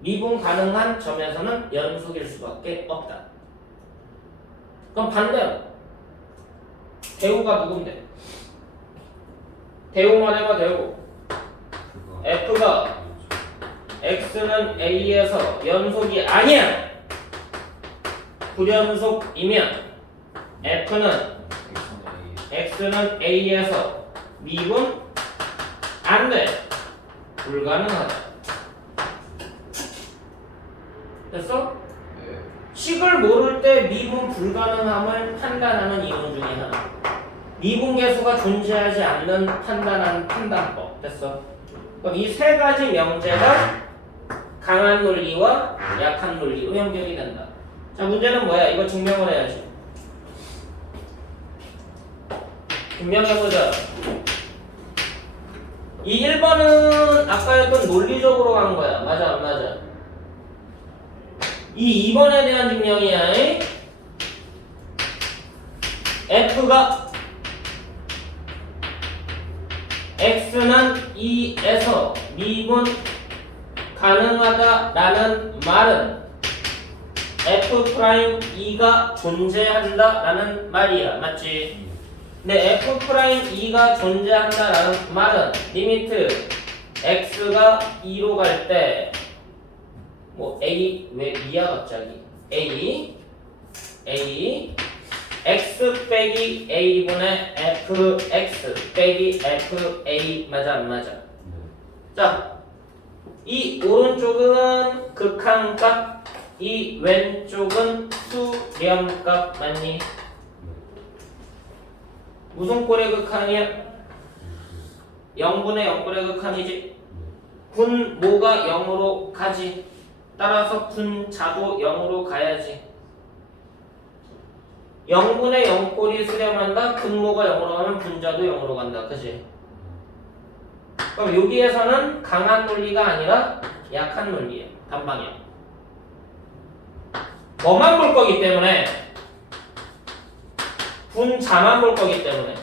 미분 가능한 점에서는 연속일 수밖에 없다. 그럼 반대로 대우가 누군데? 대우만 해봐 대우. F가 X는 A에서 연속이 아니야. 불연속이면 F는 X는 A에서 미분 안 돼. 불가능하다. 됐어? 네. 식을 모를 때 미분 불가능함을 판단하는 이론 중에 하나. 미분 계수가 존재하지 않는 판단하는 판단법. 됐어? 그럼 이 세 가지 명제가 강한 논리와 약한 논리로 연결이 된다. 자, 문제는 뭐야? 이거 증명을 해야지. 증명해보자. 이 1번은 아까 했던 논리적으로 간 거야. 맞아, 안 맞아? 이 2번에 대한 증명이야. F가 X는 2에서 미분 가능하다라는 말은 F'2가 존재한다라는 말이야. 맞지? 근데 F'E가 존재한다라는 말은 리미트 x가 2로 갈 때 뭐 a 왜 2야 갑자기 a x 빼기 a분의 fx 빼기 fa 맞아 안 맞아? 자, 이 오른쪽은 극한값, 이 왼쪽은 수렴값 맞니? 무슨 꼴의 극한이야? 0분의 0꼴의 극한이지? 분모가 0으로 가지. 따라서 분자도 0으로 가야지. 0분의 0꼴이 수렴한다. 분모가 0으로 가면 분자도 0으로 간다. 그치? 그럼 여기에서는 강한 논리가 아니라 약한 논리예요. 단방향. 뭐만 볼 거기 때문에 분자만 볼 거기 때문에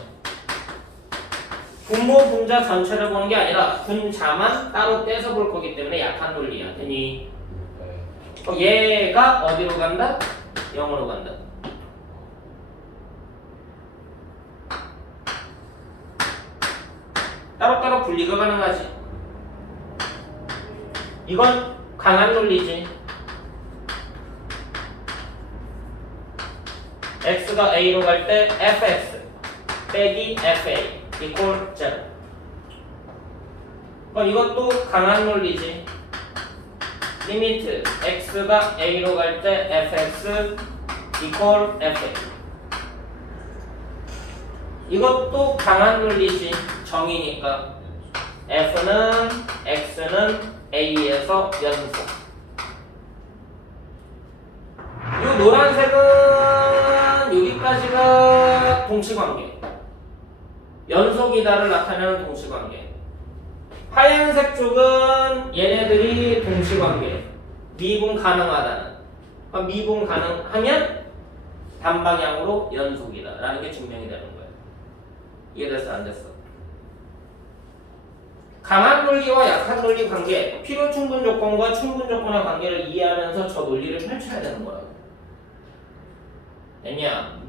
분모 분자 전체를 보는 게 아니라 분자만 따로 떼서 볼 거기 때문에 약한 논리야. 되니? 그럼 얘가 어디로 간다? 0으로 간다. 따로따로 분리가 가능하지. 이건 강한 논리지. x가 a로 갈 때 fx 빼기 fa 이퀄 0. 그럼 이것도 강한 논리지. 리미트 x가 a로 갈 때 fx 이퀄 fa. 이것도 강한 논리지. 정이니까 f는 x는 a에서 연속. 이 노란색은 여기까지가 동치관계. 연속이다를 나타내는 동치관계. 하얀색 쪽은 얘네들이 동치관계. 미분 가능하다는. 미분 가능하면 단방향으로 연속이다 라는 게 증명이 되는 거예요. 이해됐어 안 됐어? 강한 논리와 약한 논리 관계, 필요 충분 조건과 충분 조건의 관계를 이해하면서 저 논리를 펼쳐야 되는 거라고. 됐냐?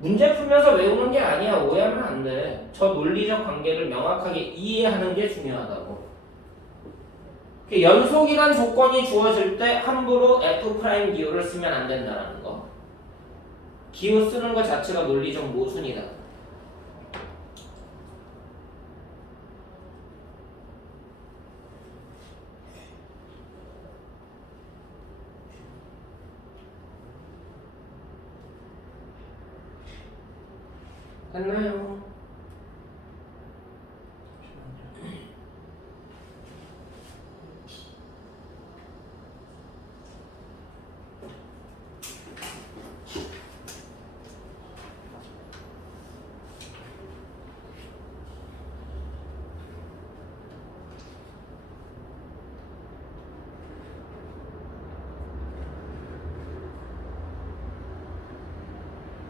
문제 풀면서 외우는 게 아니야. 오해하면 안 돼. 저 논리적 관계를 명확하게 이해하는 게 중요하다고. 연속이란 조건이 주어질 때 함부로 F' 기호를 쓰면 안 된다는 거. 기호 쓰는 것 자체가 논리적 모순이다. 됐나요?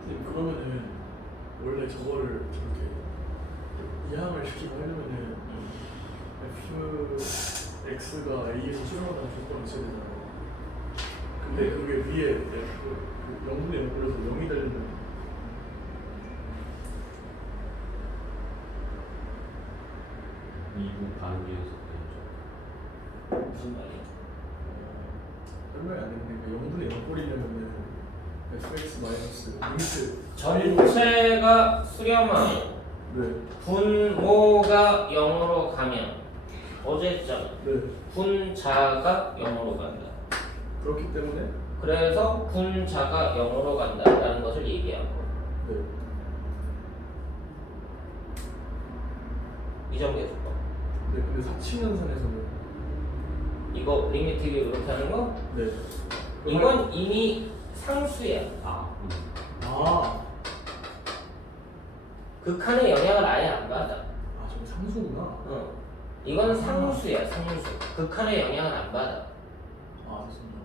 그러면은 원래 저거를 저렇게 이항을 시키고 하려면은 fx가 a에서 수렴하다는 조건을 있어야 되잖아요. 근데 그게 위에 f 0분의 0 불러서 0이 달리면 미분 가능해서 무슨 말이야? 설명이 안 되는데 0분의 0 꼴이려면은 fx 마이너스 리미트 전체가 수렴하고 네. 분모가 0으로 가면 어제 했잖아. 네. 분자가 0으로 간다. 그렇기 때문에 그래서 분자가 0으로 간다라는 것을 얘기하고 네. 이 점계 조건. 네. 근데 사칙연산에서는 이거 리미트기 그렇게 하는 거? 네. 이건 이미 상수야. 아, 극한의 영향을 아예 안 받아. 저게 상수구나. 어. 이건 상수야, 상수. 극한의 영향을 안 받아. 좋습니다.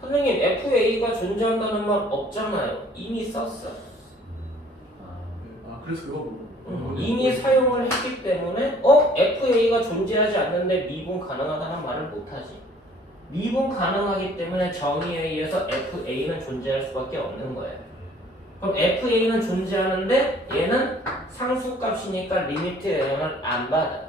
선생님, FA가 존재한다는 말 없잖아요. 이미 썼어. 네. 그래서 그거 보고. 이미 사용을 했기 때문에 FA가 존재하지 않는데 미분 가능하다는 말을 못하지. 미분 가능하기 때문에 정의에 의해서 FA는 존재할 수밖에 없는 거예요. 그럼 FA는 존재하는데 얘는 상수값이니까 리미트의 영향을 안 받아.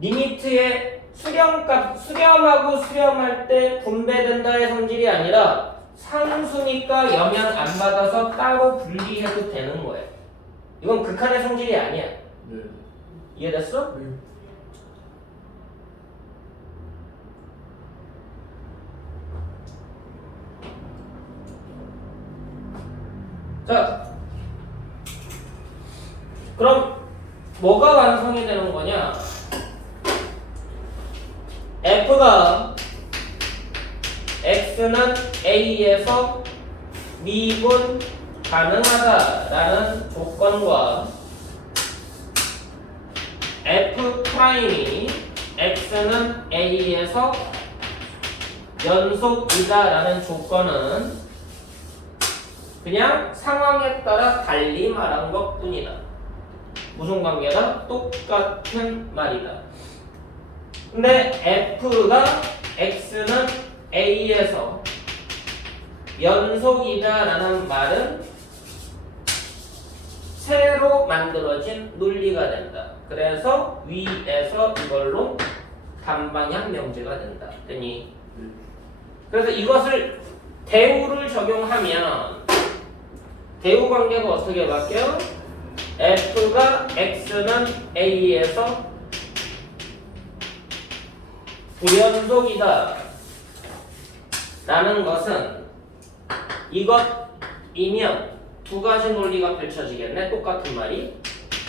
리미트의 수렴하고 수렴할 때 분배된다의 성질이 아니라 상수니까 영향 안 받아서 따로 분리해도 되는 거예요. 이건 극한의 성질이 아니야. 네. 이해됐어? 네. 자, 그럼 뭐가 완성이 되는 거냐? F가 X는 A에서 미분 가능하다라는 조건과 F'이 X는 A에서 연속이다라는 조건은 그냥 상황에 따라 달리 말한 것 뿐이다. 무슨 관계다? 똑같은 말이다. 근데 F가 X는 A에서 연속이다라는 말은 새로 만들어진 논리가 된다. 그래서 위에서 이걸로 반방향 명제가 된다. 됐니? 그래서 이것을 대우를 적용하면 대우 관계가 어떻게 바뀌어? F가 X는 A에서 불연속이다 라는 것은 이것이면 두 가지 논리가 펼쳐지겠네. 똑같은 말이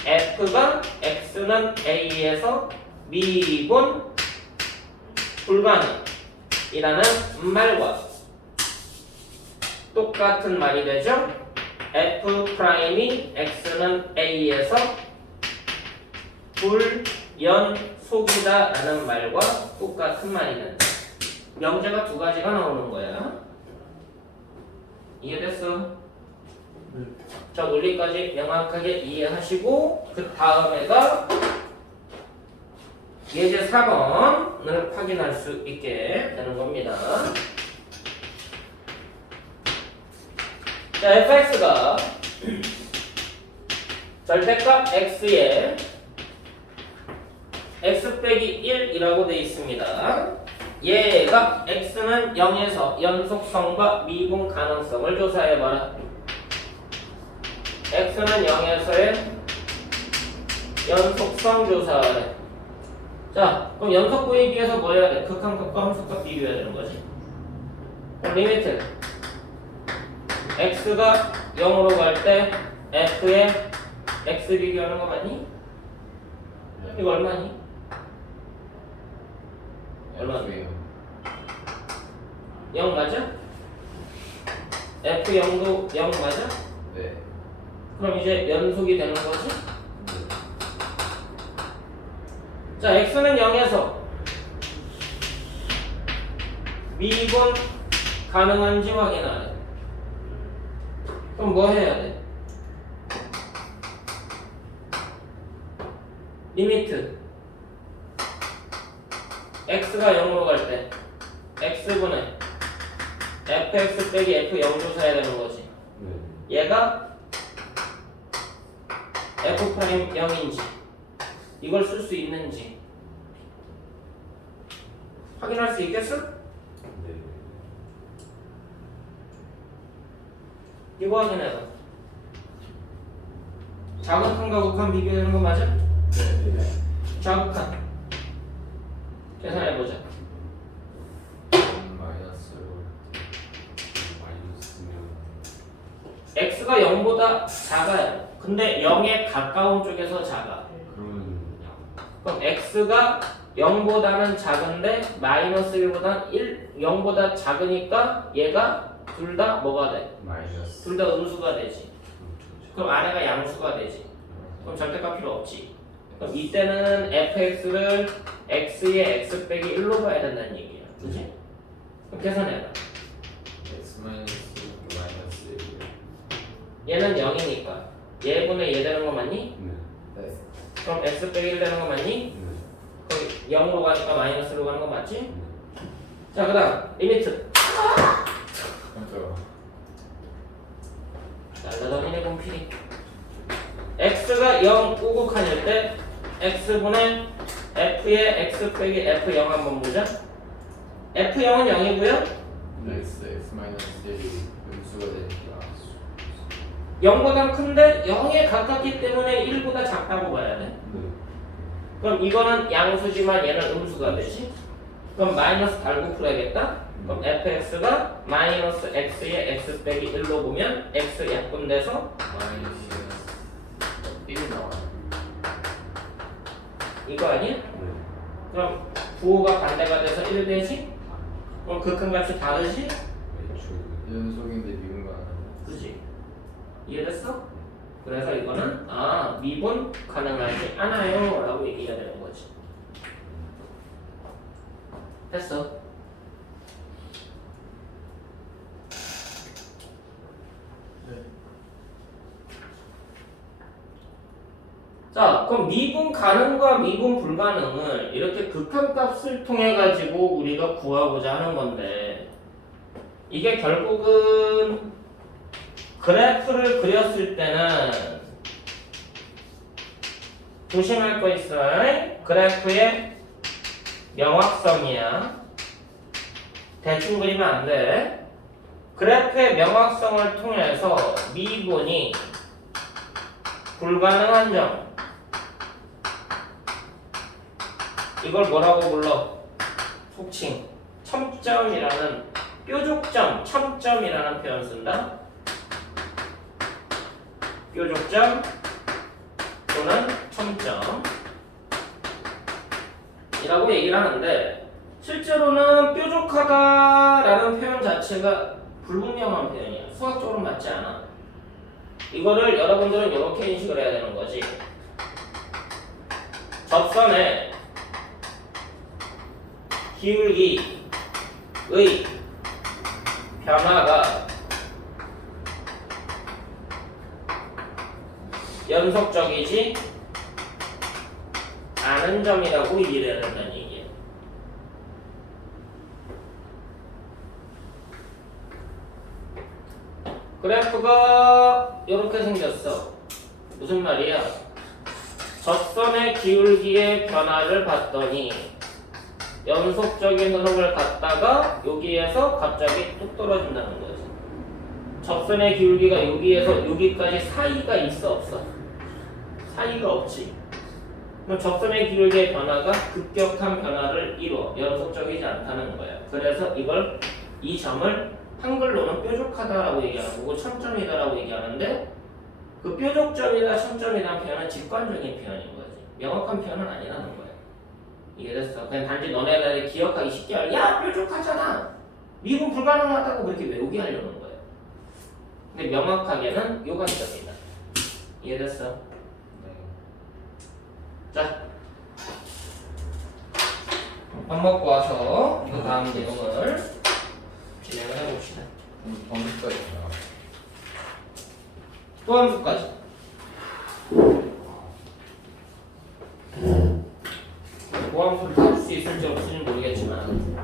F가 X는 A에서 미분 불가능이라는 말과 똑같은 말이 되죠. F'이 X는 A에서 불연속이다라는 말과 똑같은 말이 된다. 명제가 두 가지가 나오는 거야. 이해됐어? 네. 자, 논리까지 명확하게 이해하시고 그 다음에가 예제 4번을 확인할 수 있게 되는 겁니다. 자, fx가 절대값 x에 x 빼기 1이라고 되어 있습니다. 얘가 x는 0에서 연속성과 미분 가능성을 조사해봐라. x는 0에서의 연속성 조사하래. 자, 그럼 연속 구이기에서 뭐 해야 돼? 극한값과 함수값 비교해야 되는 거지. 그럼 리미트 x가 0으로 갈 때 f의 x 비교하는 거 맞니? 이거 얼마니? 얼마예요? 0 맞아? f0도 0 맞아? 네. 그럼 이제 연속이 되는 거지? 자, x는 0에서 미분 가능한지 확인하래. 그럼 뭐 해야 돼? 리미트 x가 0으로 갈 때 x분의 fx 빼기 f0 조사해야 되는 거지. 얘가 f'0인지 이걸 쓸 수 있는지 확인할 수 있겠어? 이거 확인해봐. 자극한과 극한 비교되는 거 맞아? 네. 자극한 계산해보자. x가 0보다 작아요. 근데 0에 가까운 쪽에서 작아. 그럼 x가 0보다는 작은데 마이너스 1보다는 0보다 작으니까 얘가 둘 다 뭐가 돼? 둘 다 음수가 되지. 그럼 아래가 양수가 되지. 그럼 절대값 필요 없지. 그럼 이때는 fx를 x의 x 빼기 1로 봐야 된다는 얘기야. 그치? 그럼 계산해봐. 얘는 0이니까 얘분의 얘 되는 거 맞니? 그럼 x 빼기 1 되는 거 맞니? 그럼 0으로 가니까 마이너스로 가는 거 맞지? 자, 그 다음 리미트 정필이. x가 0 우극한일 때 x분의 f의 x 빼기 f0 한번 보자. f0은 0이고요. x 마이너스 1이 음수가 되니까 0보다 큰데 0에 가깝기 때문에 1보다 작다고 봐야 돼. 네. 그럼 이거는 양수지만 얘는 음수가 되지. 그럼 마이너스 달고 풀어야겠다. 그럼 fx가 마이너스 x의 x 빼기 1로 보면 x 약분돼서 마이너스 1이 나와요. 이거 아니야? 네. 그럼 부호가 반대가 돼서 1 되지? 그럼 극한 값이 다르지? 연속인데 미분가 안 하는. 그지? 이해됐어? 그래서 이거는 미분 가능하지 않아요 라고 얘기해야 되는 거지. 됐어. 네. 자, 그럼 미분 가능과 미분 불가능을 이렇게 극한값을 통해 가지고 우리가 구하고자 하는 건데, 이게 결국은 그래프를 그렸을 때는 조심할 거 있어. 그래프의 명확성이야. 대충 그리면 안 돼. 그래프의 명확성을 통해서 미분이 불가능한 점, 이걸 뭐라고 불러? 속칭 첨점이라는 뾰족점, 첨점이라는 표현 쓴다. 뾰족점 또는 첨점 이라고 얘기를 하는데, 실제로는 뾰족하다라는 표현 자체가 불분명한 표현이야. 수학적으로 맞지 않아. 이거를 여러분들은 이렇게 인식을 해야 되는 거지. 접선의 기울기의 변화가 연속적이지 않은 점이라고 이해해야 된다는 얘기예요. 그래프가 이렇게 생겼어. 무슨 말이야? 접선의 기울기의 변화를 봤더니 연속적인 흐름을 갖다가 여기에서 갑자기 뚝 떨어진다는 거지. 접선의 기울기가 여기에서 여기까지 사이가 있어 없어? 사이가 없지. 그럼 접선의 기울기의 변화가 급격한 변화를 이루어 연속적이지 않다는 거야. 그래서 이 점을 한글로는 뾰족하다라고 얘기하는 거고 첨점이다라고 얘기하는데, 그 뾰족점이다 첨점이라는 표현은 직관적인 표현인 거지. 명확한 표현은 아니라는 거야. 이해됐어? 그냥 단지 너네들이 기억하기 쉽게 하려, 야 뾰족하잖아, 미분 불가능하다고 그렇게 외우게 하려는 거야. 근데 명확하게는 요 관점이다. 이해됐어? 네. 자, 밥 먹고 와서 그 다음 내용을 진행을 해봅시다. 범수가 있나? 또 함수까지. 고함수를 다 할 수 있을지 없을지 모르겠지만